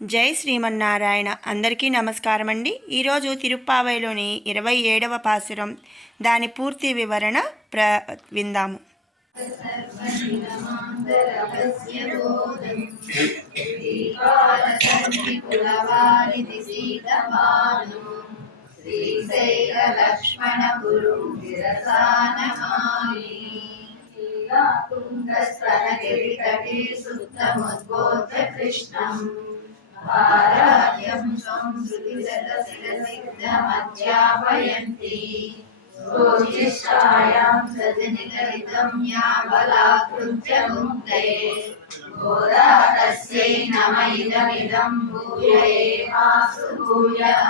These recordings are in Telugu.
జై శ్రీమన్నారాయణ. అందరికీ నమస్కారం అండి. ఈరోజు తిరుప్పావైలోని 27వ పాసురం, దాని పూర్తి వివరణ విందాము. आराध्यं संस्कृतिशतशिरसिद्धमध्यापयन्ति रोचिष्ठायां सजनिकलितं या बलाकृत्य मुक्ते गोदा तस्यै नम इदमिदं भूय एवासु भूयः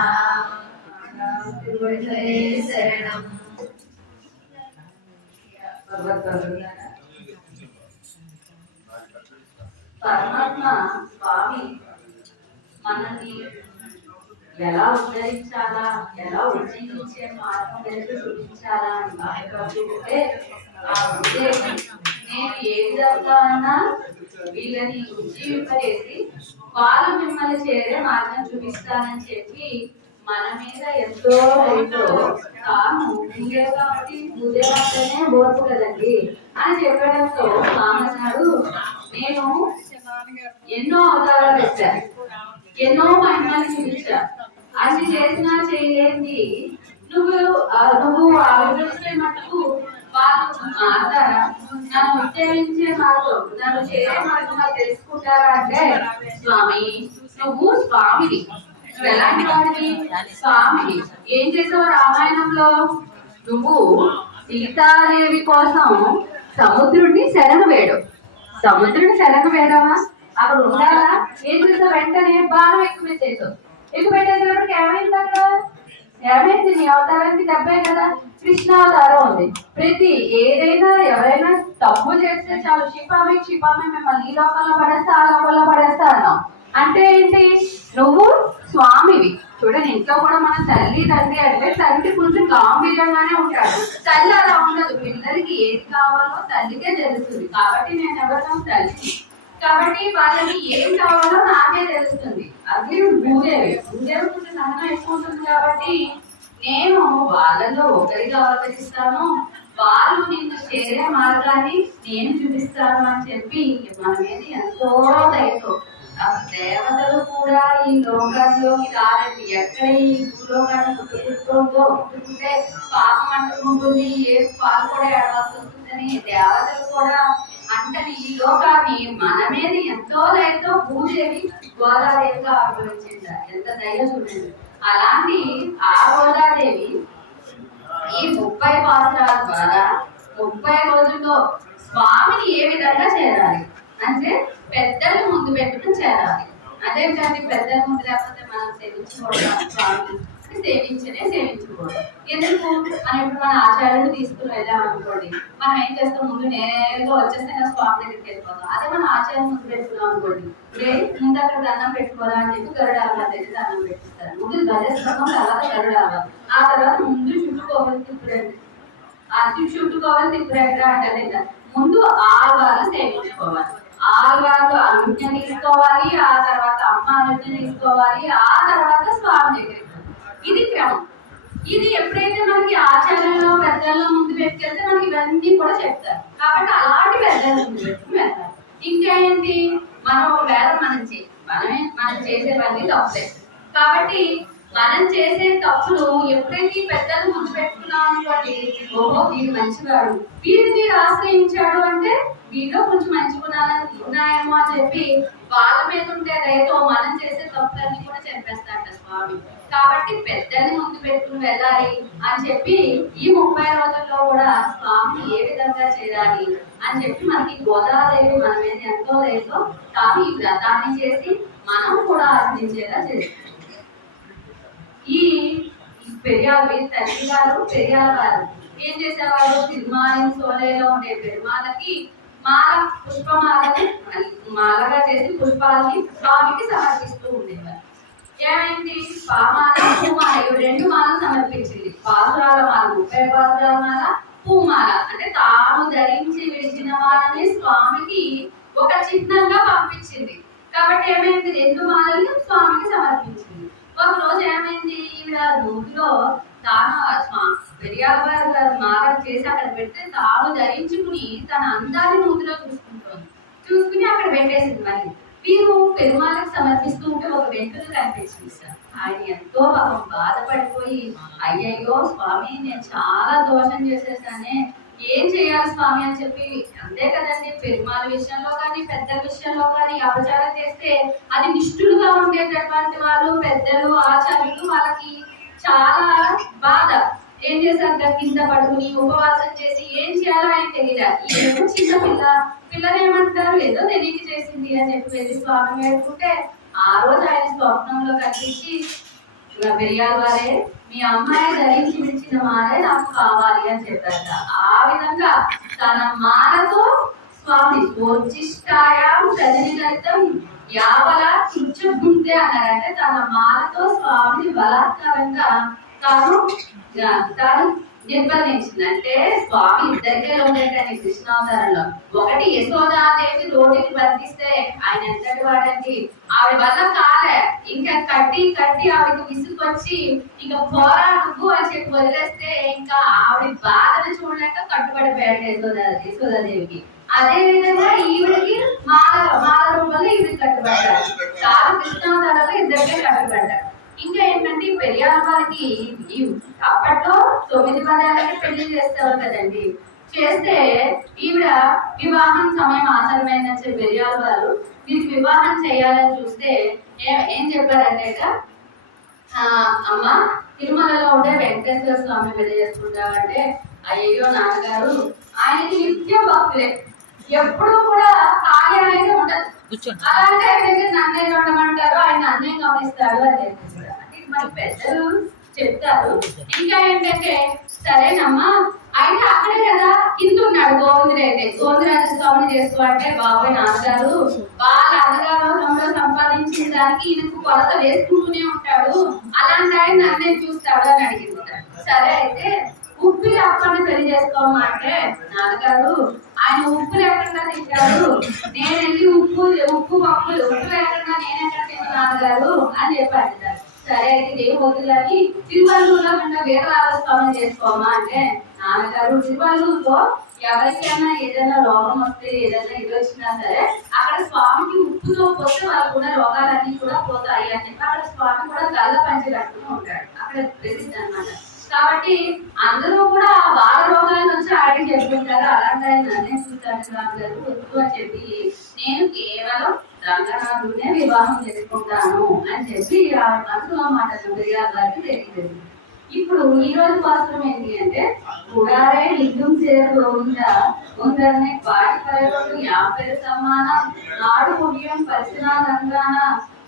शरणम्. పరమాత్మ స్వామి మనల్ని ఎలా ఉద్ధరించాలా, ఎలా ఉజ్జీవించే మార్గం వెనుక చూపించాలా అని బాధపడుతుంటే ఆ ఉద్దేశం నేను ఏ విధంగా అన్నా వీళ్ళని ఉజ్జీవింపజేసి వాళ్ళు మిమ్మల్ని చేరే మార్గం చూపిస్తానని చెప్పి మన మీద ఎంతో తాను ఉండే కాబట్టి ఉదయమాటనే బోర్పు కదండి అని చెప్పడంతో మామన్నాడు, నేను ఎన్నో అవతారాలు వచ్చాను, ఎన్నో మహిమలు చూపించా, అది చేసినా చేయలేంది నువ్వు ఆలోచిస్తే మటుకు వాళ్ళు మాట్లాడా నన్ను ఉత్తేజించే మార్గం, నన్ను చేరే మార్గం తెలుసుకుంటారా అంటే, స్వామి నువ్వు స్వామివి, నువ్వు ఎలాంటి వాడివి? స్వామివి. ఏం చేసావు రామాయణంలో? నువ్వు సీతాదేవి కోసం సముద్రుడిని శరణవేడు. సముద్రుడిని శరణవేడావా? అక్కడ ఉండాలా? ఏం చేసావు? వెంటనే బాగా ఎక్కువ పెట్టేసావు. ఎక్కువ పెట్టేసినప్పటికి ఏమైంది అక్కడ? ఏమైంది? నీ అవతారానికి డబ్బే కదా. కృష్ణ అవతారం ఉంది. ప్రతి ఏదైనా ఎవరైనా తప్పు చేస్తే చాలు, క్షిపామి మిమ్మల్ని ఈ లోకంలో పడేస్తా ఆ లోకంలో పడేస్తా అన్నాం. అంటే ఏంటి? నువ్వు స్వామివి. చూడండి, ఇంట్లో కూడా మన తల్లి తండ్రి అంటే తండ్రి కొంచెం గాంభీర్యంగానే ఉంటాడు, తల్లి అలా ఉండదు. పిల్లలకి ఏది కావాలో తల్లికే తెలుస్తుంది. కాబట్టి నేను ఎవరినో తల్లి కాబట్టి వాళ్ళకి ఏం కావాలో నాకే తెలుస్తుంది. అది భూదేవి కొంచెం సహనం ఎక్కువ ఉంటుంది కాబట్టి నేను వాళ్ళలో ఒకరిగా అవతరిస్తాను, వాళ్ళు నిన్ను చేరే మార్గాన్ని నేను చూపిస్తాను అని చెప్పి మన మీద ఎంతో దయతో దేవతలు కూడా ఈ లోకంలోకి రారండి. ఎక్కడ ఈ భూలోకాన్ని పుట్టుకుంటే పాపం అంటుకుంటుంది, ఏ పాలు కూడా ఏడవలసి వస్తుందని దేవతలు కూడా అంటని ఈ లోకాన్ని మన మీద ఎంతో దయతో భూదేవి గోదాదేవిగా ఆవిర్భవించింది. ఎంత దయ చూడండి. అలాంటి ఆ గోదాదేవి ఈ 30 పాత్రల ద్వారా 30 రోజుల్లో స్వామిని ఏ విధంగా చేరాలి అంటే పెద్దలు ముందు పెట్టుకుని చేరాలి. అదేవిధంగా పెద్దల ముందు లేకపోతే మనం సేవించుకోవడం, స్వామి సేవించుకోవడం ఎందుకు? మనం ఇప్పుడు మన ఆచార్యులు తీసుకుని వెళ్ళాం అనుకోండి, మనం ఏం చేస్తాం? ముందు నేరుగా వచ్చేస్తే నా స్వామి దగ్గరికి వెళ్ళిపోతాం. అదే మన ఆచార్యం ముందు పెట్టుకున్నాం అనుకోండి, ముందు అక్కడ దండం పెట్టుకోవాలా అని చెప్పి గరుడాల దగ్గర దండం పెట్టిస్తారు. ముందు గజస్తంభం, తర్వాత గరుడాల, ఆ తర్వాత ముందు చుట్టుకోవాలి తిప్పురండి. అది చుట్టుకోవాలి తిప్పురండి అంటే ముందు ఆల్వాళ్ళు సేవించుకోవాలి. ఆల్వాళ్ళు అనుజ్ఞ తీసుకోవాలి, ఆ తర్వాత అమ్మ అనుజ్ఞ తీసుకోవాలి, ఆ తర్వాత స్వామి దగ్గరికి. ఇది క్రమం. ఇది ఎప్పుడైతే మనకి ఆచారంలో పెద్దల్లో ముందు పెట్టుకెళ్తే మనకి ఇవన్నీ కూడా చెప్తారు. కాబట్టి అలాంటి పెద్దల ముందు పెట్టుకుని వెళ్తారు. ఇంకా ఏంటి? మనం ఒకవేళ మనం చేసేవన్నీ తప్పులే కాబట్టి మనం చేసే తప్పులు ఎప్పుడైతే పెద్దలు ముందు పెట్టుకున్నాం అనుకోండి, ఓహో వీడు మంచివాడు, వీడిని ఆశ్రయించాడు అంటే వీడిలో కొంచెం మంచి గుణాలు ఉన్నాయేమో అని చెప్పి వాళ్ళ మీద ఉంటే దయతో మనం చేసే తప్పులన్నీ కూడా చెప్పేస్తాడు స్వామి. కాబట్టి పెద్దల్ని ముందు పెట్టుకుని వెళ్ళాలి అని చెప్పి ఈ 30 రోజుల్లో కూడా స్వామి ఏ విధంగా చేయాలి అని చెప్పి మనకి గోదాదేవి మన మీద ఎంతో దయతో తాను ఈ వ్రతాన్ని చేసి మనం కూడా ఆచరించేలా చేస్తాం. ఈ పెరియాలు తల్లి గారు పెరియాల గారు ఏం చేసేవారు? తిరుమాలి సోలేలో ఉండే పెరుమాలకి పుష్పమాలని మాలగా చేసి పుష్పాలని స్వామికి సమర్పిస్తూ ఉండేవారు. ఏమైంది? పామాల పూమాల ఇవి 2 మాలలు సమర్పించింది. పాసురాల మాల 30 పాసురాల మాల, పూమాల అంటే తాను ధరించి విడిచిన మాలని స్వామికి ఒక చిహ్నంగా పంపించింది. కాబట్టి ఏమైంది? 2 మాలల్ని స్వామికి సమర్పించింది. ఒక రోజు ఏమైంది, ఈవిడ నూతిలో తాను పెరియాళ్వారు గారు మాలలు చేసి అక్కడ పెడితే తాను ధరించుకుని తన అందాన్ని నూతిలో చూసుకుని అక్కడ పెట్టేసింది. మళ్ళీ వీరు పెరుమాళకి సమర్పిస్తూ ఉంటే ఒక వెంట్రుక కనిపించింది సార్. ఆయన ఎంతో పాపం బాధపడిపోయి, అయ్యయ్యో స్వామి నేను చాలా దోషం చేసేసానే, ఏం చేయాలి స్వామి అని చెప్పి, అంతే కదండి పెరుమాళ విషయంలో కానీ పెద్దల విషయంలో కానీ అపచారం చేస్తే అది నిష్ఠులుగా ఉండేటటువంటి వాళ్ళు పెద్దలు ఆచార్యులు వాళ్ళకి చాలా బాధ. ఏం చేశారు, కింద పడుకుని ఉపవాసం చేసి ఏం చేయాలో ఆయన తెలియదా. ఏమో చిన్న పిల్లని ఏమంటారు, ఏదో తెలియక చేసింది అని చెప్పి వెళ్ళి స్వామి వేడుకుంటే ఆ రోజు ఆయన స్వప్నంలో కనిపించి, పెరియాళ్వారే మీ అమ్మాయి ధరించి ఇచ్చిన మాలే నాకు కావాలి అని చెప్పారట. ఆ విధంగా తన మాలతో స్వామి స్వోచ్చిష్టాయాం సజనితం యావల చుచ్చుకుంటే అన్నారంటే తన మాలతో స్వామిని బలాత్కారంగా తాను నిర్బంధించింది. అంటే స్వామి ఇద్దరికే ఉండేటండి కృష్ణావతారంలో. ఒకటి యశోదాదేవి రోడ్డుకి బంధిస్తే ఆయన ఎంతటి వాడండి, ఆవిడ వల్ల కాలే, ఇంకా కట్టి ఆవిడకి విసుకొచ్చి ఇక పోరా నువ్వు అని చెప్పి వదిలేస్తే ఇంకా ఆవిడ బాధను చూడలేక కట్టుబడిపోయాడు యశోదాదేవికి. అదే విధంగా ఈవిడికి మాల రూపంలో ఈవిడికి కట్టుబడ్డారు. చాలా కృష్ణావతారంలో ఇద్దరికే కట్టుబడ్డారు. ఇంకా ఏంటంటే పెరియాళ్వారికి అప్పట్లో 9 పదాలకి పెళ్లి చేస్తారు కదండి. చేస్తే ఈవిడ వివాహం సమయం ఆసన్నమైందని చెప్పి పెరియాళ్వారు వీరికి వివాహం చేయాలని చూస్తే ఏం చెప్పారంటే, అమ్మ తిరుమలలో ఉండే వెంకటేశ్వర స్వామి పెళ్లి చేసుకుంటామంటే, అయ్యో నాన్నగారు ఆయనకి నిత్య భక్తులే, ఎప్పుడు కూడా ఖాళీ అనేది ఉండదు, అలాంటి ఆయన దగ్గర నన్ను ఉండమంటారు, ఆయన నన్నే గమనిస్తాడు అని చెప్పేసి మన పెద్దలు చెప్తారు. ఇంకా ఏంటంటే సరేనమ్మా ఆయన అక్కడే కదా కింద ఉన్నాడు గోవిందరాజ స్వామిని చేసుకో అంటే, బాబాయ్ నాన్నగారు వాళ్ళ అన్నగారు సంపాదించిన దానికి ఈయనకు కొలత వేసుకుంటూనే ఉంటాడు, అలాంటి ఆయన నన్నే చూస్తాడు అని అడిగింది. సరే అయితే ఉప్పు అప్పని పెళ్లి చేసుకోమా అంటే, నాన్నగారు ఆయన ఉప్పు లేకుండా తింటాడు, నేను వెళ్ళి ఉప్పు లేకుండా నేనెక్కడ తింటాను నాన్నగారు అని చెప్పారు. సరే అయితే దేవు వద్దు కానీ తిరువల్లూరులో కన్నా వీరరాజస్వామి చేసుకోమా అంటే, నాన్నగారు తిరువల్లూరులో ఎవరికైనా ఏదైనా రోగం వస్తే ఏదైనా ఇది వచ్చినా సరే అక్కడ స్వామికి ఉప్పుతో పోతే వాళ్ళకు కూడా రోగాలన్నీ కూడా పోతాయి అని చెప్పి అక్కడ స్వామి కూడా గల్ల పంచి కట్టుకుని ఉంటాడు, అక్కడ ప్రసిద్ధి అన్నమాట. కాబట్టి అందరూ కూడా వాళ్ళ రోగాలను వచ్చి ఆడికి చెప్పుకుంటారు, అలాంటి ఆయన నన్నే చూస్తాను వద్దు అని చెప్పి నేను కేవలం రంగనాథునే వివాహం చేసుకుంటాను అని చెప్పి ఆ మనసులో మాట గారికి తెలియదు. ఇప్పుడు ఈ రోజు పాత్రం ఏంటి అంటే, కుడారే లింగం చేరు ఉందనే వాటి పరలోడు యాపేరు సమానం నాడు ముడియం పరిసనా రంగాన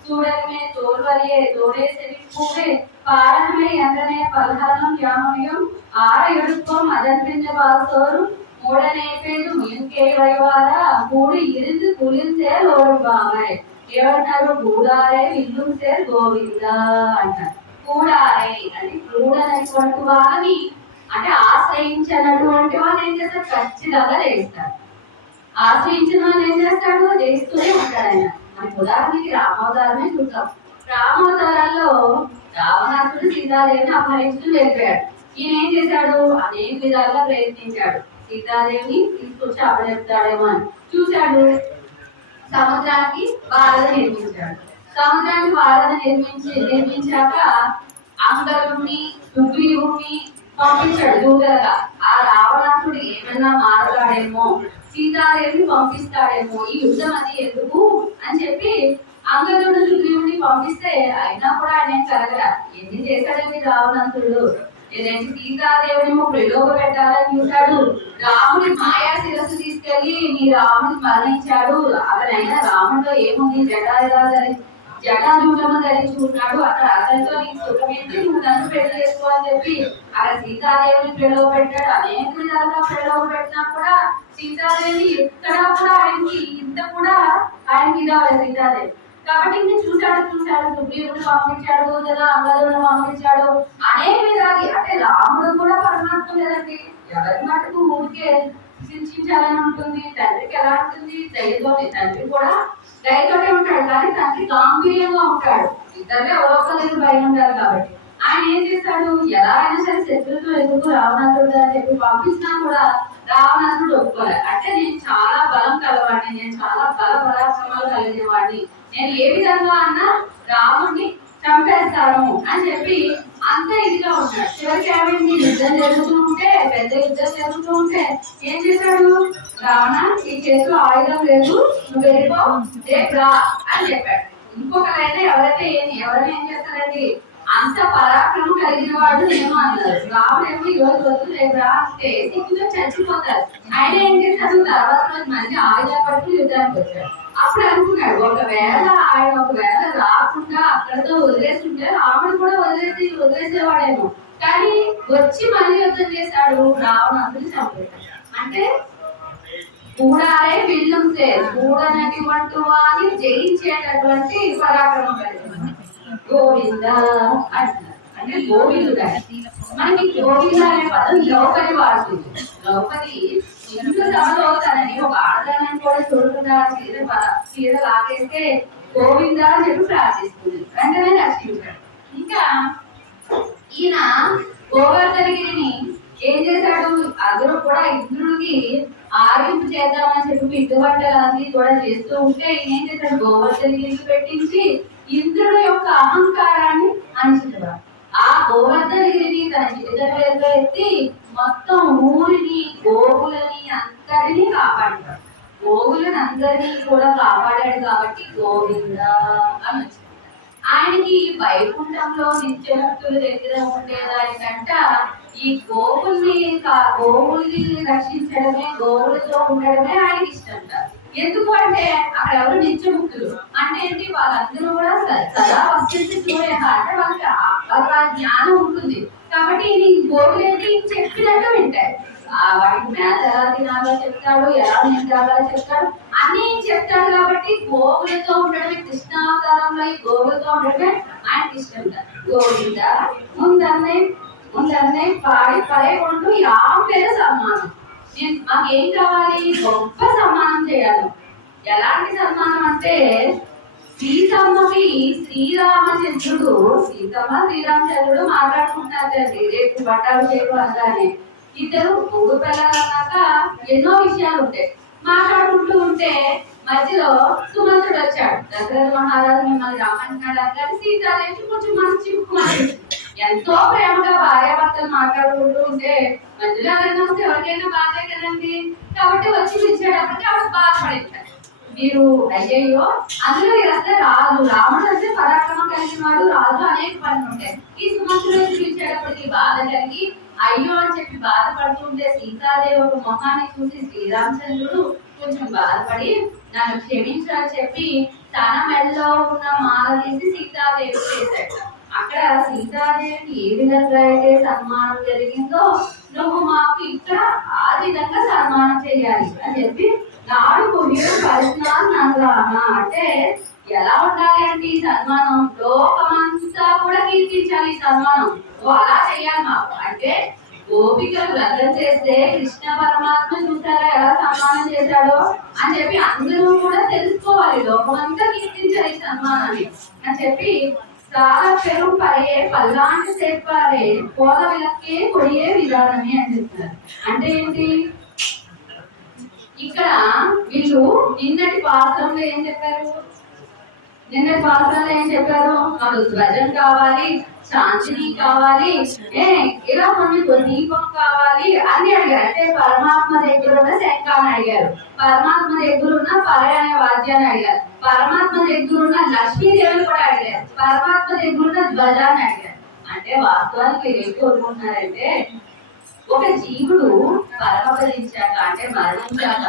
చూడమే తోల్వలియే తోడే సెవిప్పూవే பாரமே எந்தனே பல்ஹாரம் யாமையும் ஆற எடுப்போம் அதன் பின்ன வாசோரும் மூடனே பேரு முயன்கே வைவாரா கூடி இருந்து குளிர்ந்தேர் ஓடுவாமை ఏమంటారు, కూడారే విల్లుం సేర్ గోవిందా అంటారు. కూడారే అంటే కూడనటువంటి వాళ్ళని అంటే ఆశ్రయించినటువంటి వాళ్ళు ఏం చేస్తారు, ఖచ్చితంగా చేస్తారు. ఆశ్రయించిన వాళ్ళు ఏం చేస్తాడు, చేస్తూనే ఉంటాడు ఆయన. మనకి ఉదాహరణకి రామావతారమే చూద్దాం. రామావతారాల్లో రావణాసుడు సీతాదేవిని అపహరించుకుని వెళ్ళిపోయాడు. ఈయన ఏం చేశాడు, అనేక విధాలుగా ప్రయత్నించాడు సీతాదేవిని తీసుకొచ్చి అపహరిస్తాడేమో అని. చూశాడు, సముద్రానికి వారధ నిర్మించాడు. సముద్రానికి వారధ నిర్మించాక అంగరుణ్ణి సుగ్రీవుణ్ణి పంపించాడు దూతలుగా. ఆ రావణాసుడు ఏమన్నా మారగాడేమో, సీతాదేవిని పంపిస్తాడేమో, ఈ యుద్ధం అది ఎందుకు అని చెప్పి అంగదుడు సుగ్రీవుని పంపిస్తే అయినా కూడా ఆయన ఏం కలగరా. ఎన్ని చేశాడండి రావణాసుడు, ఏదైనా సీతాదేవిని ప్రయోగ పెట్టాలని చూశాడు. రాముడి మాయా శిరస్సు తీసుకెళ్లి నీ రాముడిని మరణించాడు. అతనైనా రాముడిలో ఏముంది, జటాజూటము ధరించి ఉన్నాడు, అక్కడ అతనితో నీకు సుఖమేంటి, నువ్వు నన్ను పెళ్లి చేసుకో అని చెప్పి అక్కడ సీతాదేవిని ప్రయోగ పెట్టాడు. అనేక విధాలుగా ప్రయోగ పెట్టినా కూడా సీతాదేవి ఎక్కడా కూడా ఆయనకి ఇంత కూడా ఆయనకి ఇవ్వాలి సీతాదేవి. కాబట్టి ఇంక చూశాడు సుగ్రీవుని పంపించాడు, అంగదుని పంపించాడు, అనేక విధాలు. అంటే రాముడు కూడా పరమాత్మ లేదండి, ఎవరి మటుకు ఊరికే శిక్షించాలని ఉంటుంది. తండ్రికి ఎలా ఉంటుంది, దయతోటి. తండ్రి కూడా దయతోటే ఉంటాడు, కానీ తండ్రి గాంభీర్యంగా ఉంటాడు. ఉంటాడు. ఇద్దరిలో ఎవరో ఒకరికి భయం ఉండాలి కాబట్టి ఆయన ఏం చేస్తాడు, ఎలా అయినా సరే శత్రువుతో ఎందుకు రావణాసురుడు అని చెప్పి పంపించినా కూడా రావణాసురుడు ఒప్పుకోలేదు. అంటే నేను చాలా బలం కలవాడిని, నేను చాలా బల పరాక్రమాలు కలిగిన వాడిని, నేను ఏ విధంగా అన్నా రాముడిని చంపేస్తాను అని చెప్పి అంత ఇదిగా ఉన్నాడు. చివరికి ఏమైంది, యుద్ధం జరుగుతూ ఉంటే, పెద్ద యుద్ధం జరుగుతూ ఉంటే ఏం చేశాడు, రావణ ఈ చేతిలో ఆయుధం లేదు, నువ్వు వెళ్ళిపో, రేపు రా అని చెప్పాడు. ఇంకొకరైతే ఎవరైనా ఏం చేస్తారండి, అంత పరాక్రమం కలిగిన వాడు నేను అన్నారు. రాముడేమో ఈ రోజు వద్దు రేపు రా అంటే సిగ్గుతో చచ్చిపోతారు. ఆయన ఏం చేశాడు, తర్వాత రోజు మళ్ళీ ఆయుధాలు పట్టుకుని యుద్ధానికి వచ్చాడు. అప్పుడు అనుకున్నాడు, ఒకవేళ రాకుండా అక్కడతో వదిలేస్తుంటే రాముడు కూడా వదిలేసేవాడేమో, కానీ వచ్చి మళ్ళీ యుద్ధం చేశాడు, రావణాసురుడిని చంపేశాడు. అంటే చూడాలే విల్లుంటే చూడనటువంటి వారిని జయించేటటువంటి పరాక్రమం కలిగింది. గోవింద అంటున్నారు, అంటే గోవిందుడు. మనకి గోవింద అనే పదం ద్రౌపది వాడుతుంది. ద్రౌపది ఇంట్లో సభలోతానని ఒక ఆడదాన్ని కూడా చూడకుండా చీర లాగేస్తే గోవింద అని చెప్పి ప్రార్థిస్తుంది, వెంటనే రక్షించాడు. ఇంకా ఈయన గోవర్ధనగిరిని ఏం చేశాడు, అందరూ కూడా ఇంద్రుడికి ఆరింపు చేద్దామని చెప్పి పిండి వంటలు అన్ని కూడా చేస్తూ ఉంటే ఈయన ఏం చేశాడు, గోవర్ధనగిరికి పెట్టించి ఇంద్రుడి యొక్క అహంకారాన్ని అణిచినవాడు. ఆ గోవర్ధనగిరిని తన చేతులతో ఎత్తి మొత్తం ఊరిని, గోవులని అందరినీ కాపాడాడు. గోవులను అందరినీ కూడా కాపాడాడు కాబట్టి గోవింద అని వచ్చింది. ఆయనకి వైకుంఠంలో నిత్యముక్తుల దగ్గర ఉండేదానికంట ఈ గోవుల్ని రక్షించడమే, గోవులతో ఉండడమే ఆయనకి ఇష్టం. ఎందుకు అంటే అక్కడ ఎవరు నిత్యముక్తులు అంటే ఏంటి, వాళ్ళందరూ కూడా సదా వస్తుంది, అంటే వాళ్ళకి జ్ఞానం ఉంటుంది కాబట్టి ఈ గోవులు ఏంటి చెప్పినట్టు వింటాయి. వాటికి మేత ఎలా తినాలో చెప్తాడు, ఎలా నిండాలో చెప్తాడు, అన్ని చెప్తాడు. కాబట్టి గోవులతో ఉండడమే, కృష్ణావతారంలో ఈ గోవులతో ఉండడమే ఆయనకి ఇష్టం. గోవింద ముందన్నే పాడి పడేకుంటూ యాభై సన్మానం, మాకేం కావాలి, గొప్ప సన్మానం చేయాలి. ఎలాంటి సన్మానం అంటే సీతమ్మకి శ్రీరామచంద్రుడు మాట్లాడుకుంటున్నారు. రేపు బట్టాలు చేయడం అనగానే ఇద్దరు మూడు పిల్లలు అన్నాక ఎన్నో విషయాలు ఉంటాయి. మాట్లాడుకుంటూ ఉంటే మధ్యలో సుమంతుడు వచ్చాడు. దశరథ మహారాజు మిమ్మల్ని రమ్మంటున్నాడు అనగానే సీతాదేవి కొంచెం మనసు చిక్కుకున్నాడు. ఎంతో ప్రేమగా భార్యాభర్తలు మాట్లాడుకుంటూ ఉంటే మధ్యలో ఎవరైనా వస్తే ఎవరికైనా బాధే కదండి. కాబట్టి వచ్చి పిలిచేటప్పటికి ఆవిడ బాధపడేస్తారు. మీరు అయ్యయ్యో అందులో వస్తే రాముడు అంటే పరాక్రమం కలిగిన వాడు, రాజు అనేక పనులు ఉంటాయి. ఈ సుమంతుడు పిలిచేటప్పటికి బాధ కలిగి అయ్యో అని చెప్పి బాధపడుతుంటే సీతాదేవి ఒక మొహాన్ని చూసి శ్రీరామచంద్రుడు కొంచెం బాధపడి నన్ను క్షమించాలని చెప్పి తన మెడలో ఉన్న మాల తీసి సీతాదేవి చేశాడు. అక్కడ సీతాదేవికి ఏ విధంగా అయితే సన్మానం జరిగిందో నువ్వు మాకు ఇక్కడ ఆ విధంగా సన్మానం చేయాలి అని చెప్పి నాలుగు పరిజ్ఞానం అంటే ఎలా ఉండాలి అంటే ఈ సన్మానం లోకమంతా కూడా కీర్తించాలి. ఈ సన్మానం అలా చేయాలి మాకు అంటే గోపికలు వ్రతం చేస్తే కృష్ణ పరమాత్మ చూసారా ఎలా సన్మానం చేశాడో అని చెప్పి అందరూ కూడా తెలుసుకోవాలి, లోకమంతా కీర్తించాలి ఈ సన్మానాన్ని అని చెప్పి చాలా పెరుగు పడే పల్లాంటి సేపాలే పోల విలక్కే కొడియే విధానమే అని చెప్తున్నారు. అంటే ఏంటి, ఇక్కడ వీళ్ళు నిన్నటి పాత్రలో ఏం చెప్పారు, మాకు ధ్వజం కావాలి, శాంతిని కావాలి, ఇలా కొన్ని దీపం కావాలి అని అడిగారు. అంటే పరమాత్మ దగ్గర ఉన్న శంఖాన్ని అడిగారు, పరమాత్మ దగ్గర ఉన్న పరయ అనే వాద్యాన్ని అడిగారు, పరమాత్మ దగ్గర ఉన్న లక్ష్మీదేవిని కూడా అడిగారు, పరమాత్మ దగ్గర ఉన్న ధ్వజాన్ని అడిగారు. అంటే వాస్తవానికి ఏం కోరుకుంటున్నారంటే ఒక జీవుడు పరమపదించాక అంటే మరణించాక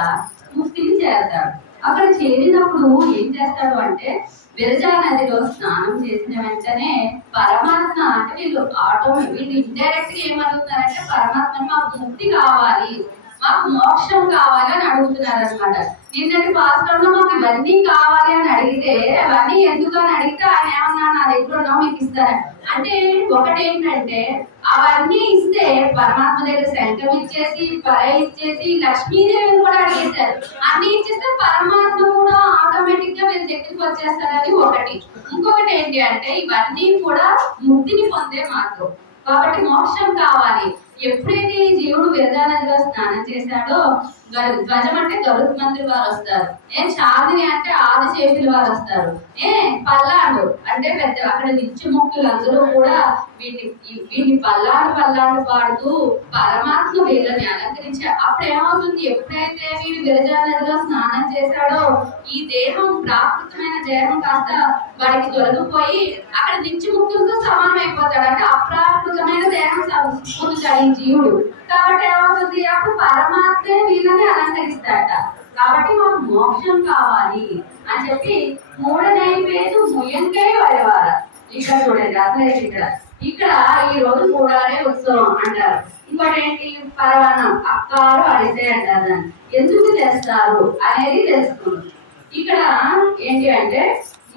ముక్తిని చేస్తాడు. అక్కడ చేరినప్పుడు ఏం చేస్తాడు అంటే విరజా నదిలో స్నానం చేసిన వెంటనే పరమాత్మ అంటే వీళ్ళు ఇండైరెక్ట్ గా ఏమడుగుతున్నారంటే పరమాత్మని మాకు ముక్తి కావాలి, మాకు మోక్షం కావాలి అని అడుగుతున్నారు అనమాట. నిన్నటి పాస్టర్ మాకు ఇవన్నీ కావాలి అని అడిగితే అవన్నీ ఎందుకు అని అడిగితే ఆయన ఏమన్నా నా దగ్గర ఉన్నావు మీకు ఇస్తారా అంటే ఒకటేంటంటే అవన్నీ ఇస్తే పరమాత్మ దగ్గర శంఖం ఇచ్చేసి పర ఇచ్చేసి లక్ష్మీదేవిని కూడా అడిగేశారు. అన్ని ఇచ్చేస్తే పరమాత్మ కూడా ఆటోమేటిక్ గా వీళ్ళ దగ్గరికి వచ్చేస్తారని ఒకటి. ఇంకొకటి ఏంటి అంటే ఇవన్నీ కూడా ముక్తిని పొందే మార్గం కాబట్టి మోక్షం కావాలి. ఎప్పుడైతే ఈ జీవుడు విరజానదిలో స్నానం చేశాడో ధ్వజం అంటే గరుత్మంతులు వారు వస్తారు, చాందిని అంటే ఆదిశేషులు వారు వస్తారు, పల్లాడు అంటే పెద్ద అక్కడ నిత్యముక్తులు అందరూ కూడా వీటిని పల్లాడు పాడుతూ పరమాత్మ వీళ్ళని అలంకరించారు. అప్పుడు ఏమవుతుంది, ఎప్పుడైతే వీడు విరజానదిలో స్నానం చేశాడో ఈ దేహం ప్రాకృతమైన దేహం కాస్త వాడికి తొలగిపోయి అక్కడ నిత్యముక్తులతో సమానం అయిపోతాడు. అంటే అప్రాకృతమైన దేహం పొందుతాడు ఈ జీవుడు. కాబట్టి ఏమవుతుంది, అప్పుడు పరమాత్మే వీళ్ళని అలంకరిస్తాడట. కాబట్టి మాకు మోక్షం కావాలి అని చెప్పి మూడనైపోయేది ముయంకై వరవార. ఇక్కడ చూడండి అసలు ఇక్కడ ఈ రోజు కూడాలే ఉత్సవం అంటారు. ఇంకోటి ఏంటి, పరవాణం అక్కారు అడిసే అంటారు. దాన్ని ఎందుకు చేస్తారు అనేది తెలుసుకుంటాం. ఇక్కడ ఏంటి అంటే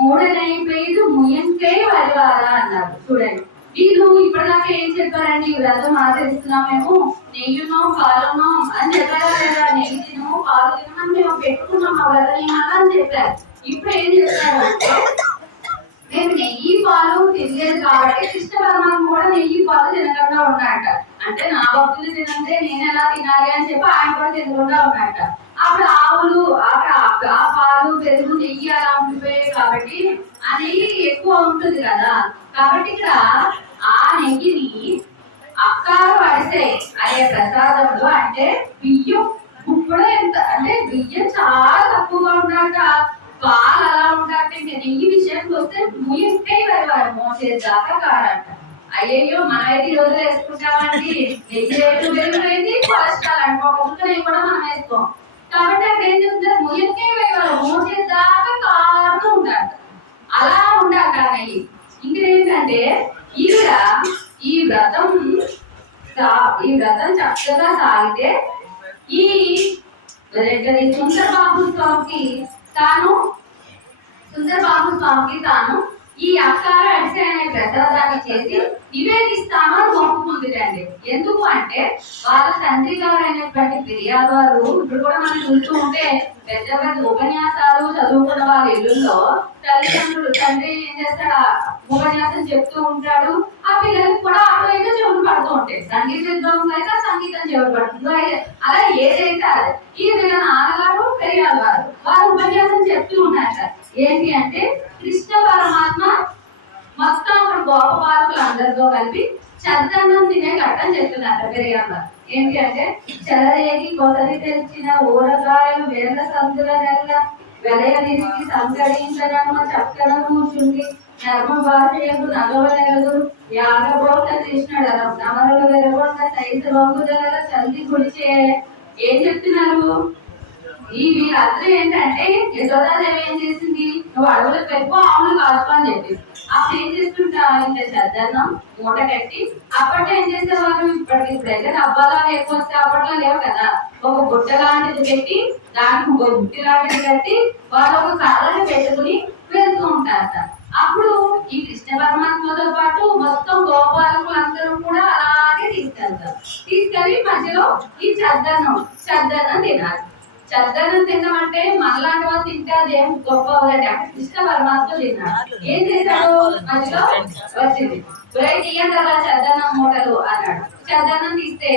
మూడనైపోయేది ముయంకై వరవార అన్నారు. చూడండి వీళ్ళు ఇప్పటిదాకా ఏం చెప్పారండి, వ్రతం ఆచరిస్తున్నాం మేము, నెయ్యునో పాలునో అని చెప్పారా లేదా, నెయ్యి తినము పాలు తినమని మేము పెట్టుకున్నాం ఆ వ్రతం అని చెప్పారు. ఇప్పుడు ఏం చెప్తారంటే మేము నెయ్యి పాలు తినలేదు కాబట్టి కృష్ణ పరమాత్మ కూడా నెయ్యి పాలు తినకుండా ఉన్నాడట. అంటే నా భక్తులు తినంటే నేను ఎలా తినాలి అని చెప్పి ఆయన కూడా తినకుండా ఉన్నాడట. అప్పుడు ఆవులు ఆ పాలు పెరుగు నెయ్యి అలా ఉండిపోయాయి కాబట్టి ఆ నెయ్యి ఎక్కువ ఉంటుంది కదా. కాబట్టి ఇక్కడ ఆ నెయ్యిని అక్కారు అడిసే అనే ప్రసాదంలో అంటే బియ్యం ఇప్పుడు ఎంత అంటే బియ్యం చాలా తక్కువగా ఉన్నట్ట, పాలు అలా ఉంటారంటే ఇంకా నెయ్యి విషయానికి వస్తే ముయంకై వరవారు మోసేదాకా కారంట. అయ్యయ్యో మనమైతే ఈ రోజులు వేసుకుంటామండి, నెయ్యి రేటు పెరిగిపోయింది, కొలెస్ట్రాల్ అనుకోకుండా కూడా మనం వేసుకోం. కాబట్టి అక్కడ ఏం చెప్తున్నారు, ముయంకై వరవారు మోసేదాకా కారుతూ ఉంటారు. అలా ఉండాలి ఆ నెయ్యి. ఇంకేంటంటే ఈ వ్రతం చక్కగా సాగితే ఈ సుందరబాబు స్వామికి తాను ఈ అక్కారు అడిసే అనే ప్రసాదాన్ని చేసి నివేదిస్తాను అని మొక్కుకుంటుందండి. ఎందుకు అంటే వాళ్ళ తండ్రి గారు అయినటువంటి ఫిర్యాదు వారు ఇప్పుడు కూడా మనం చూస్తూ ఉంటే పెద్ద పెద్ద ఉపన్యాసాలు చదువుకున్న వాళ్ళ ఇళ్ళల్లో తల్లిదండ్రులు తండ్రి ఏం చేస్తాడు, ఉపన్యాసం చెప్తూ ఉంటాడు, ఆ పిల్లలకు కూడా అటు అయితే చెవులు పడుతూ ఉంటాయి. సంగీత విద్వాంసం అయితే సంగీతం చెవులు పడుతుంది. అలా ఏదైతే అది ఈ వీళ్ళ నాన్నగారు ఫిర్యాదు వారు ఉపన్యాసం చెప్తూ ఉన్నారు. ఏంటి అంటే కృష్ణ పరమాత్మ మొత్తం అక్కడ గోపబాలకులు అందరితో కలిపి చద్దన్నం తినే ఘట్టం చెప్తున్నారు ఫిర్యాదు. ఏంటి అంటే చెలరేగి కొసరి తెచ్చిన ఊరగాయలు వేల సందుల నెల వెలయ నిరికి సంకరించడము చక్కన కూర్చుండి ధర్మ భాషకు నగవలగదు యాగబోత కృష్ణుడు నమరులు వెరగొండ సైత వంగుదల చల్లి గుడిచే. ఏం చెప్తున్నారు, ఈ వీళ్ళందరూ ఏంటంటే యశోదాదేవి ఏం చేసింది, నువ్వు అడవులకు వెళ్ళిపో ఆవులు కాసుకో అని చెప్పి అప్పుడు ఏం చేస్తుంటా ఇంకా చద్దన్నం మూట కట్టి అప్పట్లో ఏం చేసేవారు, ఇప్పుడైతే డబ్బాలా ఎక్కువ వస్తే అప్పట్లో లేవు కదా, ఒక బుట్ట లాంటిది పెట్టి దానికి ఒక బుట్టి లాంటిది కట్టి వాళ్ళు ఒక కర్రని పెట్టుకుని వెళ్తూ ఉంటారట. అప్పుడు ఈ కృష్ణ పరమాత్మతో పాటు మొత్తం గోపాలకులు అందరూ కూడా అలాగే తీసుకెళ్తారు. తీసుకెళ్లి మధ్యలో ఈ చద్దన్నం తినాలి. చద్దన్నం తిన్నామంటే మనలాంటి వాళ్ళు తింటే అదేం గొప్ప అవుదండి. అక్కడ కృష్ణ పరమాత్మ తిన్నాడు. ఏం చేశాడు, మధ్యలో వచ్చింది తీయండి అలా చద్దన్నం మూటలు అన్నాడు. చద్దన్నం తీస్తే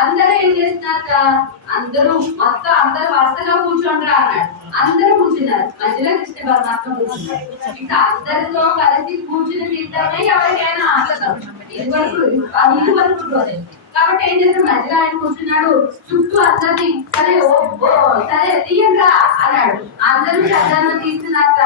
అందరూ ఏం చేస్తున్నారు, అందరూ మొత్తం అందరూ వరుసగా కూర్చోండిరా అన్నాడు. అందరూ కూర్చున్నారు, మధ్యలో కృష్ణ పరమాత్మ కూర్చున్నారు. ఇంకా అందరితో కలిసి కూర్చుని తింటామే ఎవరికైనా ఆగదు, ఇది వరకు. కాబట్టి ఏం చేస్తాడు, మధ్యలో ఆయన కూర్చున్నాడు, చుట్టూ అందరినీ సరే తీయండిరా అన్నాడు. అందరూ చద్దన్నం తీసినాక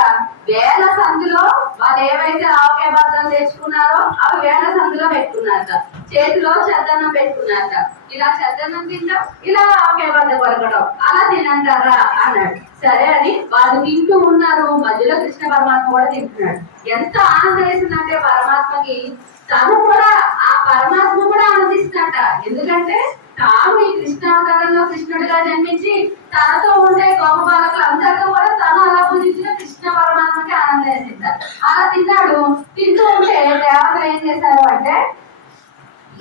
వేల సందులో వాళ్ళు ఏవైతే ఆవకాయ బద్దలు తెచ్చుకున్నారో అవి వేల సందులో పెట్టుకున్నారట. చేతిలో చద్దన్నం పెట్టుకున్నారట. ఇలా చద్దన్నం తింటాం, ఇలా ఆవకాయ బద్ద కొరకడం, అలా తినంటారా అన్నాడు. సరే అని వాళ్ళు తింటూ ఉన్నారు, మధ్యలో కృష్ణ పరమాత్మ కూడా తింటున్నాడు. ఎంత ఆనందం వేసిందంటే పరమాత్మకి, తను కూడా ఆ పరమాత్మ కూడా ఆనందిస్తున్నట. ఎందుకంటే తాను ఈ కృష్ణావతారంలో కృష్ణుడిగా జన్మించి తనతో ఉండే గొప్ప బాలకులు అందరితో కూడా తను అలా పూజించిన కృష్ణ పరమాత్మకి ఆనందం వేసింటారు. అలా తిన్నాడు. తింటూ ఉంటే దేవతలు ఏం చేశారు అంటే,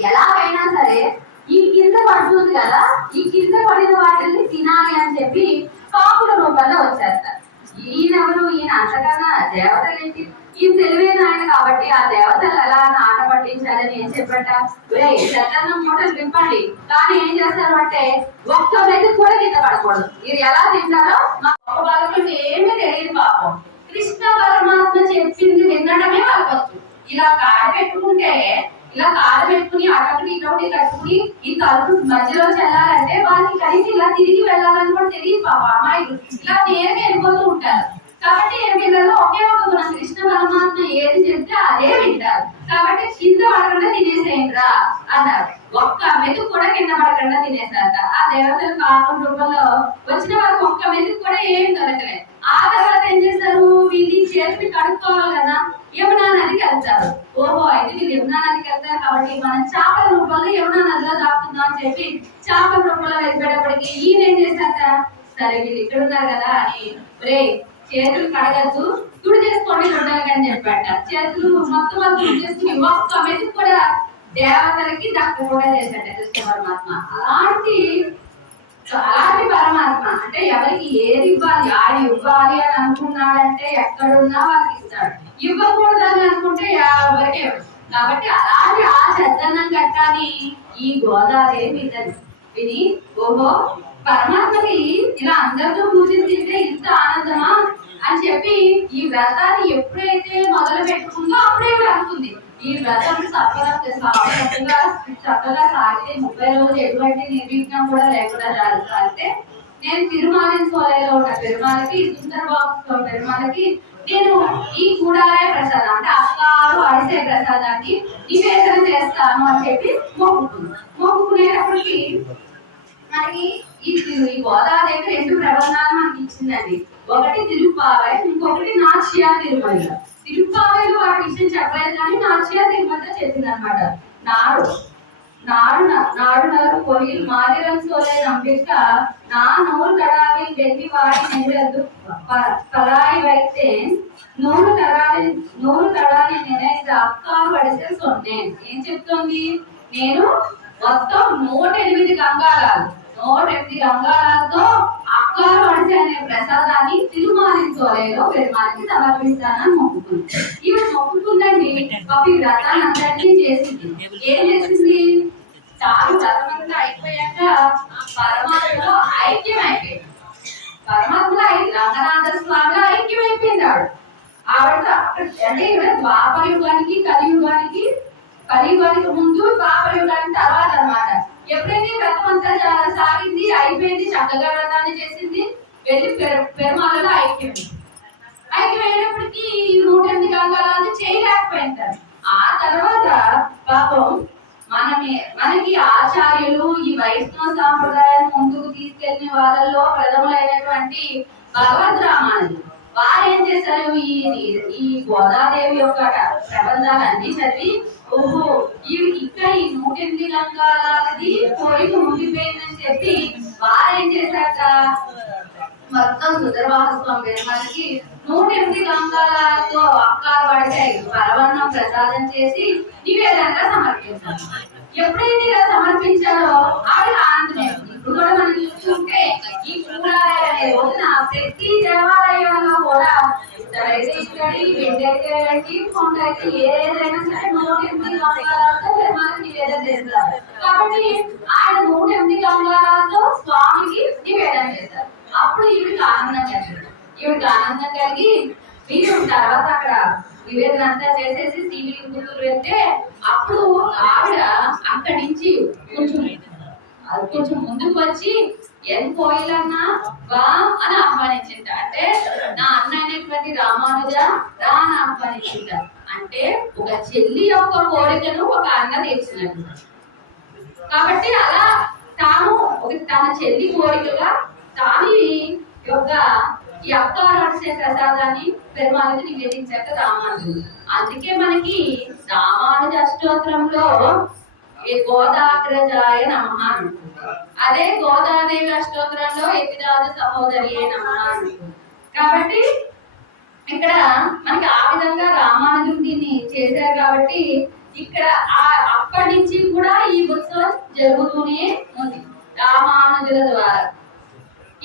ఎలాగైనా సరే ఈ కింద పడుతుంది కదా, ఈ కింద పడిన వాటిని తినాలి అని చెప్పి కాకుల రూపంలో వచ్చేస్తారు. ఈయనెవరు? ఈయన అంతకన్నా దేవతలు ఏంటి, ఈయన తెలివైన ఆయన కాబట్టి ఆ దేవతలు ఎలా ఆట పట్టించాలని ఏం చెప్పట, చెత్తన్నం మూటలు విప్పండి, కానీ ఏం చేస్తారు అంటే ఒక్క మీద కూడా కింద పడకూడదు. ఇది ఎలా తింటారో మా గొప్ప బాలకులకు ఏమీ తెలియదు పాపం. కృష్ణ పరమాత్మ చెప్పింది వినడమే వాళ్ళకొచ్చు. ఇలా కాడ పెట్టుకుంటే, ఇలా కాడ పెట్టుకుని అటొకటి ఇటొకటి కట్టుకుని ఈ తలుపు మధ్యలో చెల్లాలంటే వాళ్ళకి కలిసి ఇలా తిరిగి వెళ్ళాలని కూడా తెలియదు పాప. అమ్మాయిలు ఇలా నేరుగా వెళ్ళిపోతూ ఉంటారు. కాబట్టి పిల్లలు ఒకే ఒక గుణం, కృష్ణ పరమాత్మ ఏది చెప్తే అదే వింటారు. కాబట్టి కింద పడకుండా తినేసేయండిరా అన్నారు. ఒక్క మెతుకు కూడా కింద పడకుండా తినేసారట. ఆ దేవతలు కాకుల రూపంలో వచ్చిన వాళ్ళకి ఒక్క మెతుకు కూడా ఏం దొరకలేదు. ఆ తర్వాత ఏం చేశారు, వీళ్ళు చేతిని కడుక్కోవాలి కదా, యమునా నదికి వెళ్తారు. ఓహో, అయితే వీళ్ళు యమునా నదికి వెళ్తారు కాబట్టి మనం చేపల రూపంలో యమునా నదిలో దాపుతుందాం అని చెప్పి చేపల రూపంలో వెళ్ళిపోయేటప్పటికి ఈయన ఏం చేశారట, సరే వీళ్ళు ఇక్కడ ఉన్నారు కదా అని, రే చేతులు కడగద్దు, తుడి చేసుకోండి ఉండాలి అని చెప్పాట. చేతులు మొత్తం తుడి చేసుకుని ఒక్క మెతుకు కూడా దేవతలకి దక్కకుండా చేశాడు కృష్ణ పరమాత్మ. అలాంటి పరమాత్మ అంటే ఎవరికి ఏది ఇవ్వాలి, ఆడి ఇవ్వాలి అని అనుకున్నాడంటే ఎక్కడున్నా వాళ్ళకి ఇస్తాడు, ఇవ్వకూడదని అనుకుంటే ఎవరికే. కాబట్టి అలాంటి ఆ చద్దన్నం కట్టాలి ఈ గోదావరి విని, ఓహో పరమాత్మకి ఇలా అందరితో కూర్చొని తింటే ఇంత ఆనందమా అని చెప్పి ఈ వ్రతాన్ని ఎప్పుడైతే మొదలు పెట్టుకుందో అప్పుడే అనుకుంది ఈ వ్రతం చక్కగా సాగితే 30 రోజులు ఎటువంటి నిర్విఘ్నం కూడా లేకుండా సాగితే నేను తిరుమలని సోలేలో ఉన్న పెరుమాలకి, సుందరబాబు పెరుమాలకి నేను ఈ కూడాలయ ప్రసాదం అంటే అక్కారు అడిసే ప్రసాదాన్ని నివేదన చేస్తాను అని చెప్పి మొక్కుకునేటప్పటికి మనకి ఈ గోదాదేవి 2 ప్రబంధాలు మనకి ఇచ్చిందండి. ఒకటి తిరుప్పావై, ఇంకొకటి నాట్య తిరుమల. తిరుప్పావైలో ఆ విషయం చెప్పలేదు కానీ నాట్య తిరుమల చెప్పింది అనమాట. నాడు కోயில் మాదిరం సోలే నంబిక నా నూరు కడావి వెళ్లి వాడి నెరదు పరాయి వైతే నూరు కడాలి నిனைந்து అక్కారు పడితే సొన్నేను. ఏం చెప్తోంది, నేను మొత్తం 108 గంగారాలతో అక్కారు అడిసే అనే ప్రసాదాన్ని తిరుమాలి సోలేలో పెరుమాలికి సమర్పిస్తానని మొక్కుకుంది. ఇవి మొక్కుకుందండి. ఈ వ్రతాన్ని అందరినీ చేసింది. ఏం చేసింది, చాలు వ్రతమంతా అయిపోయాక పరమాత్మలో ఐక్యం అయిపోయింది. పరమాత్మలో రంగనాథ స్వామిలో ఐక్యం అయిపోయింది ఆవిడ. అంటే ఇక్కడ ద్వాపర యుగానికి కలియుగానికి ముందు, ద్వాపర యుగానికి తర్వాత అన్నమాట. ఎప్పుడైతే వ్రతం అంతా సాగింది, అయిపోయింది, చక్కగా వ్రతాన్ని చేసింది, వెళ్ళి పెరుమాలలో ఐక్యమైనప్పటికీ 108 గంగారాలు చేయలేకపోయింటారు. ఆ తర్వాత పాపం మనకి ఆచార్యులు ఈ వైష్ణవ సాంప్రదాయాన్ని ముందుకు తీసుకెళ్లిన వాళ్ళలో ప్రథములైనటువంటి భగవద్ రామానుజులు వారు ఏం చేశారు, ఈ గోదాదేవి యొక్క ప్రబంధాలన్నీ చదివి, ఓహో ఈవిడికి ఇంకా ఈ 108 గంగాలది కోరిక ఉండిపోయిందని చెప్పి వారు ఏం చేశారట, మొత్తం సుందరబాహు స్వామి పెరుమాళకి 108 గంగాలతో అక్కారు పడితే పరవన్నం ప్రసాదం చేసి నివేదనగా సమర్పించారు. ఎప్పుడైతే ఇలా సమర్పించారో ఆవిడ ఆనందమే. ఇప్పుడు కూడా మనం చూస్తుంటే ఈ కూడాలయ అనే రోజున ప్రతి దేవాలయంలో కూడా ఇక్కడైతే ఇక్కడి వెంటైతే కొండైతే ఏదైనా సరే 108 గంగాలతో పెరుమాళకి నివేదన చేస్తారు. కాబట్టి ఆయన 108 గంగాలతో స్వామికి నివేదన చేస్తారు. అప్పుడు ఈవిడికి ఆనందం కలిగి వీళ్ళు తర్వాత అక్కడ నివేదన అంతా చేసేసి టీవీ గుంటూరు వెళ్తే అప్పుడు ఆవిడ అక్కడి నుంచి కొంచెం ముందుకు వచ్చి ఎన్ కోయిలన్నా వా అని ఆహ్వానించింట. అంటే నా అన్న అయినటువంటి రామానుజ రా అని ఆహ్వానించింట. అంటే ఒక చెల్లి యొక్క కోరికను ఒక అన్న తీర్చినట్టు. కాబట్టి అలా తాను తన చెల్లి కోరికగా తాను యొక్క ఈ అక్కారు అడిసే ప్రసాదాన్ని పెరుమాళకి నివేదించాక రామానుజుడు. అందుకే మనకి రామానుజ అష్టోత్తరంలో ఈ గోదాగ్రజాయ నమః అంటుంది. అదే గోదాదేవి అష్టోత్తరంలో ఎపిదాదు సహోదరియే నమః అంటుంది. కాబట్టి ఇక్కడ మనకి ఆ విధంగా రామానుజుడు దీన్ని చేశారు. కాబట్టి ఇక్కడ అప్పటి నుంచి కూడా ఈ ఉత్సవం జరుగుతూనే ఉంది రామానుజుల ద్వారా.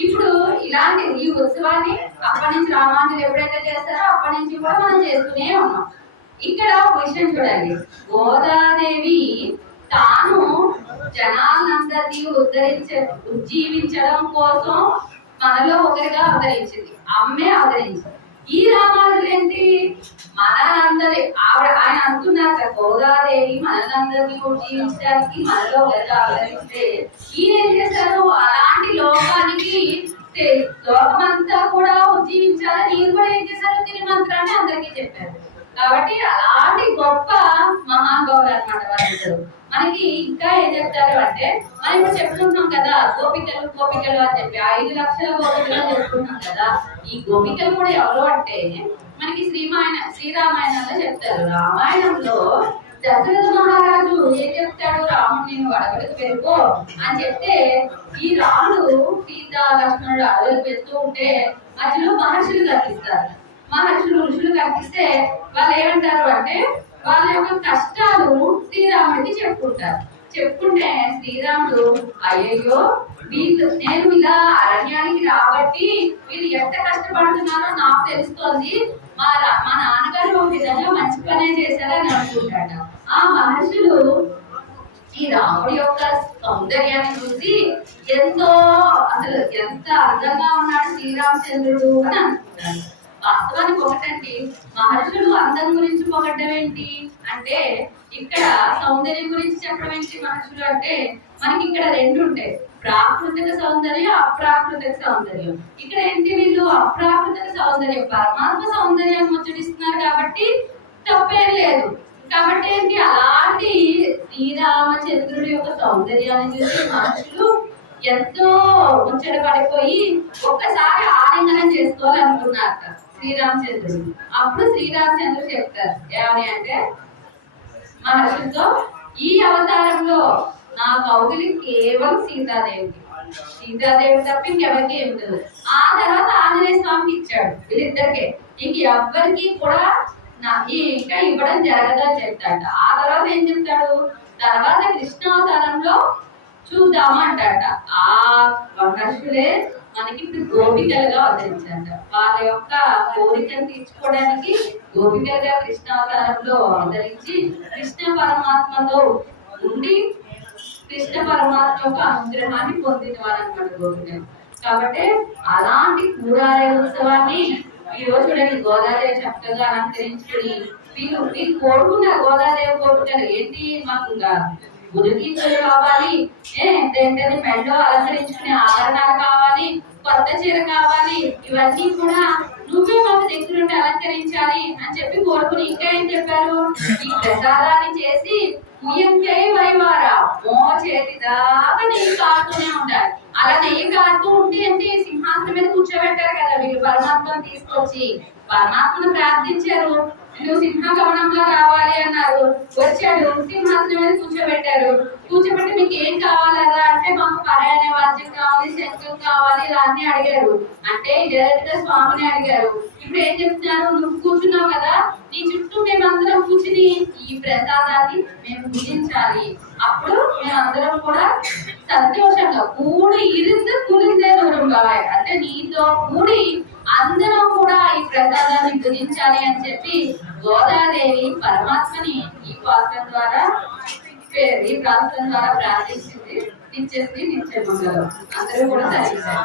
ఇప్పుడు ఇలాంటి ఈ ఉత్సవాన్ని అప్పటి నుంచి రామానుజులు ఎప్పుడైతే చేస్తారో అప్పటి నుంచి కూడా మనం చేస్తూనే ఉన్నాం. ఇక్కడ ఒక విషయం చూడండి, గోదాదేవి తాను జనాలందరినీ ఉజ్జీవించడం కోసం మనలో ఒకరిగా అవతరించింది, అమ్మే అవతరించింది. ఈ రామానుజులు ఏంటి, మనందరి ఆయన అంటున్నారు కదా, గోదాదేవి మనలందరినీ ఉజ్జీవించడానికి మనలో ఒకరిగా అవతరిస్తే ఈయన ఏం చేశారు, అలాంటి లోకమంతా కూడా ఉజ్జీవించాలని ఈయన కూడా ఏం చేశారు, తిరుమంత్రాన్ని అందరికీ చెప్పారు. కాబట్టి అలాంటి గొప్ప మహాగౌరు అన్నమాట వాళ్ళు. మనకి ఇంకా ఏం చెప్తారు అంటే, మనం ఇప్పుడు చెప్తున్నాం కదా గోపికలు గోపికలు అని చెప్పి 5 లక్షల గోపికలు చెప్తున్నాం కదా. ఈ గోపికలు కూడా ఎవరు అంటే మనకి శ్రీరామాయణంలో చెప్తారు. రామాయణంలో దశరథ మహారాజు ఏం చెప్తాడు, రాముడు నేను అడవులకు వెళ్ళిపో అని చెప్తే ఈ రాముడు సీత లక్ష్మణుడు అడవులకు వెళ్తూ ఉంటే మధ్యలో మహర్షులు కనిపిస్తారు. ఋషులు కనిపిస్తే వాళ్ళు ఏమంటారు అంటే వాళ్ళ యొక్క కష్టాలు శ్రీరాముడికి చెప్పుకుంటే శ్రీరాముడు అయ్యయ్యో నేను ఇలా అరణ్యానికి రాబట్టి వీళ్ళు ఎంత కష్టపడుతున్నారో నాకు తెలుస్తోంది, మా నాన్నగారు ఒక విధంగా మంచి పనే చేశారని అనుకుంటాడు. ఆ మహర్షులు ఈ రాముడి యొక్క సౌందర్యాన్ని చూసి అసలు ఎంత అందంగా ఉన్నాడు శ్రీరామచంద్రుడు అని అనుకుంటాడు. వాస్తవానికి ఒకటండి, మహర్షులు అందం గురించి పొగడ్డం ఏంటి అంటే, ఇక్కడ సౌందర్యం గురించి చెప్పడం ఏంటి మహర్షులు అంటే, మనకి ఇక్కడ 2 ఉంటాయి, ప్రాకృతిక సౌందర్యం, అప్రాకృతిక సౌందర్యం. ఇక్కడ ఏంటి, వీళ్ళు అప్రాకృతిక సౌందర్యం పరమాత్మ సౌందర్యాన్ని ముచ్చటిస్తున్నారు కాబట్టి తప్పేం లేదు. కాబట్టి ఏంటి, అలాంటి శ్రీరామచంద్రుడి యొక్క సౌందర్యాన్ని చూసి మహర్షులు ఎంతో ముచ్చట పడిపోయి ఒక్కసారి ఆలింగనం చేసుకోవాలనుకున్నారు శ్రీరామచంద్రుడు. అప్పుడు శ్రీరామచంద్రుడు చెప్తారు ఏమని అంటే మహర్షులతో, ఈ అవతారంలో నా కౌగిలి కేవలం సీతాదేవి తప్ప ఇంకెవరికి ఏమి లేదు. ఆ తర్వాత ఆంజనేయ స్వామికి ఇచ్చాడు వీళ్ళిద్దరికే, ఇంకెవ్వరికి కూడా ఇంకా ఇవ్వడం జరగదని చెప్తాడు. ఆ తర్వాత ఏం చెప్తాడు, తర్వాత కృష్ణావతారంలో చూద్దాము అంటాడ. ఆ మహర్షులే మనకి ఇప్పుడు గోపికలుగా అవతరించారట. వాళ్ళ యొక్క కోరికను తీర్చుకోవడానికి గోపికలుగా కృష్ణావతారంలో అవతరించి కృష్ణ పరమాత్మతో ఉండి కృష్ణ పరమాత్మ యొక్క అనుగ్రహాన్ని పొందిన వారన్నమాట గోపికలు. కాబట్టి అలాంటి కూడాలయ ఉత్సవాన్ని ఈ రోజు చూడండి, గోదాదేవి చక్కగా అలంకరించుకుని వీళ్ళు కోరుకున్న గోదాదేవి గోపికలు ఏంటి, మాకు గురుగీతలు కావాలి, ఏంటంటే మెడలో అలంకరించుకునే ఆభరణాలు కావాలి, కొత్త చీర కావాలి, ఇవన్నీ కూడా నువ్వే మాకు దగ్గరుండి అలంకరించాలి అని చెప్పి కోరుకుని ఇంకా ఏం చెప్పారు, ఈ ప్రసాదాన్ని చేసి ముయ్యంకై వైవారా మో చేతి దాకా నెయ్యి కారుతూనే ఉండాలి. అలా నెయ్యి కారుతూ ఉంటే అంటే సింహాసనం మీద కూర్చోబెట్టారు కదా వీళ్ళు పరమాత్మను తీసుకొచ్చి. పరమాత్మను ప్రార్థించారు, నువ్వు సింహగమనంలో రావాలి అన్నారు, వచ్చాడు, సింహాసనం మీద కూర్చోబెట్టారు. కూర్చోబెట్టి మీకు ఏం కావాలరా అంటే మాకు పరాయణ వాద్యం కావాలి, శంఖం కావాలి, ఇలా అన్ని అడిగారు. అంటే డైరెక్ట్ గా స్వామిని అడిగారు. ఇప్పుడు ఏం చెప్తున్నారు, నువ్వు కూర్చున్నావు కదా, నీ చుట్టూ మేమందరం కూర్చుని ఈ ప్రసాదాన్ని మేము పూజించాలి. అప్పుడు మేమందరం కూడా సంతోషంగా కూడి ఇருந்து కులిందే దూరం కావాలి, అంటే నీతో కూడి అందరం కూడా ఈ ప్రసాదాన్ని పూజించాలి అని చెప్పి గోదాదేవి పరమాత్మని ఈ పాత్ర ద్వారా ప్రార్థించింది. నిత్యశ్రీ నిత్యమంగళం అందరూ కూడా ధరించారు.